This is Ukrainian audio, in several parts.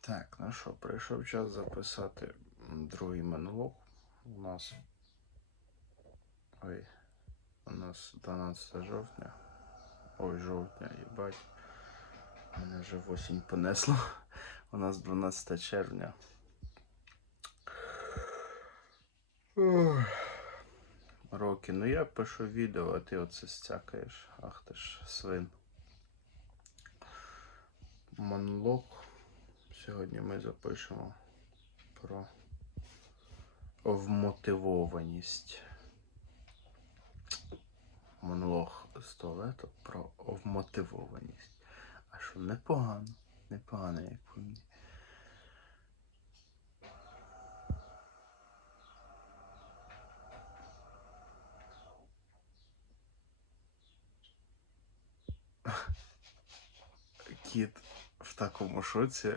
Так, ну що, прийшов час записати другий монолог. У нас. Ой, у нас 12 жовтня. Ой, жовтня, їбать. Мене вже осінь понесло. У нас 12 червня. Ох. Роки, ну я пишу відео, а ти оце стякаєш. Ах ти ж свин. Монолог. Сьогодні ми запишемо про вмотивованість. Монолог з туалету про вмотивованість. А що непогано, непогано, як по мені. Кіт в такому шоці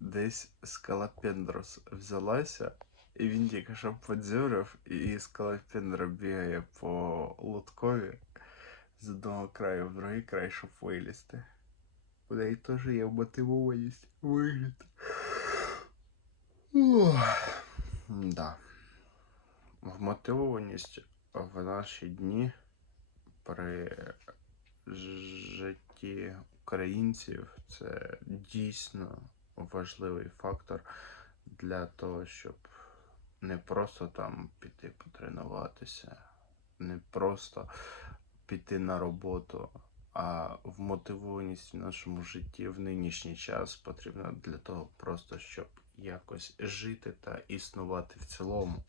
десь скалопендрос взялася, і він тільки що подзюрив, і скалопендра бігає по луткові з одного краю в другий край, щоб вилізти. У неї теж є мотивованість вигляд. Да. Вмотивованість в наші дні при житті українців це дійсно важливий фактор для того, щоб не просто там піти потренуватися, не просто піти на роботу, а вмотивованість в нашому житті в нинішній час потрібна для того просто, щоб якось жити та існувати в цілому.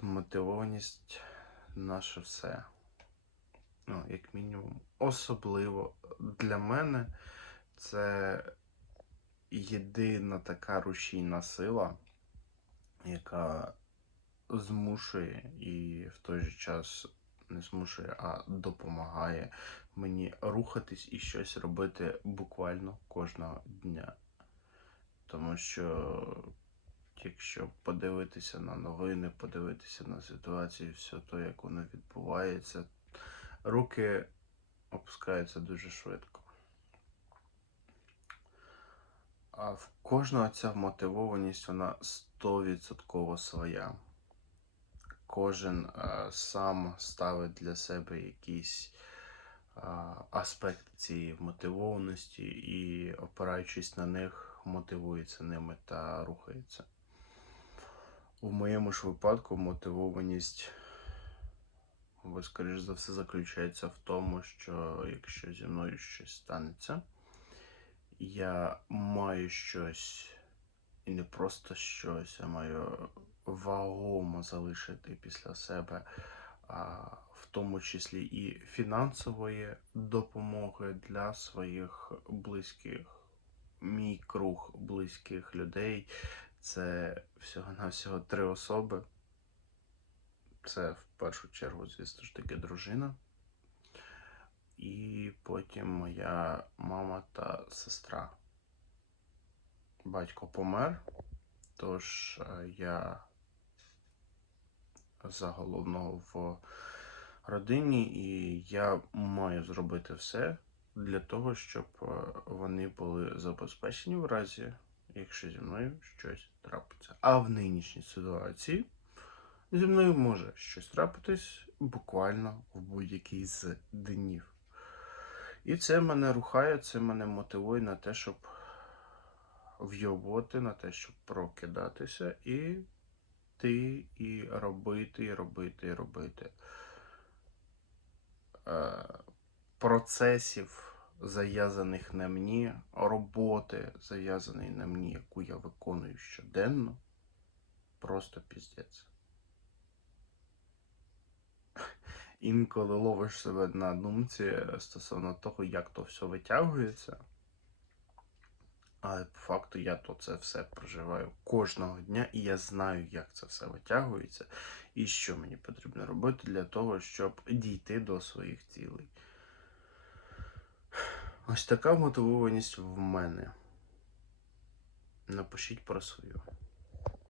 Мотивованість наше все. Ну, як мінімум, особливо для мене це єдина така рушійна сила, яка змушує і в той же час не змушує, а допомагає мені рухатись і щось робити буквально кожного дня. Тому що, якщо подивитися на новини, подивитися на ситуацію, все то, як воно відбувається, руки опускаються дуже швидко. А в кожного ця мотивованість, вона 100% своя. Кожен е, сам ставить для себе якийсь е, аспект цієї мотивованості і, опираючись на них, мотивується ними та рухається. У моєму ж випадку мотивованість, бо, скоріш за все, заключається в тому, що якщо зі мною щось станеться, я маю щось, і не просто щось, а маю вагомо залишити після себе, а, в тому числі і фінансової допомоги для своїх близьких. Мій круг близьких людей це всього-навсього три особи. Це в першу чергу, звісно ж таки, дружина. І потім моя мама та сестра. Батько помер, тож е, я за головного в родині, і я маю зробити все для того, щоб е, вони були забезпечені в разі, якщо зі мною щось трапиться. А в нинішній ситуації зі мною може щось трапитись буквально в будь-який з днів. І це мене рухає, це мене мотивує на те, щоб вйобувати, на те, щоб прокидатися і йти і робити, і робити, і робити. Е, процесів, зав'язаних на мені, роботи, зав'язаної на мені, яку я виконую щоденно, просто піздець. Інколи ловиш себе на думці стосовно того, як то все витягується. Але по факту я то це все проживаю кожного дня, і я знаю, як це все витягується, і що мені потрібно робити для того, щоб дійти до своїх цілей. Ось така мотивованість в мене. Напишіть про свою.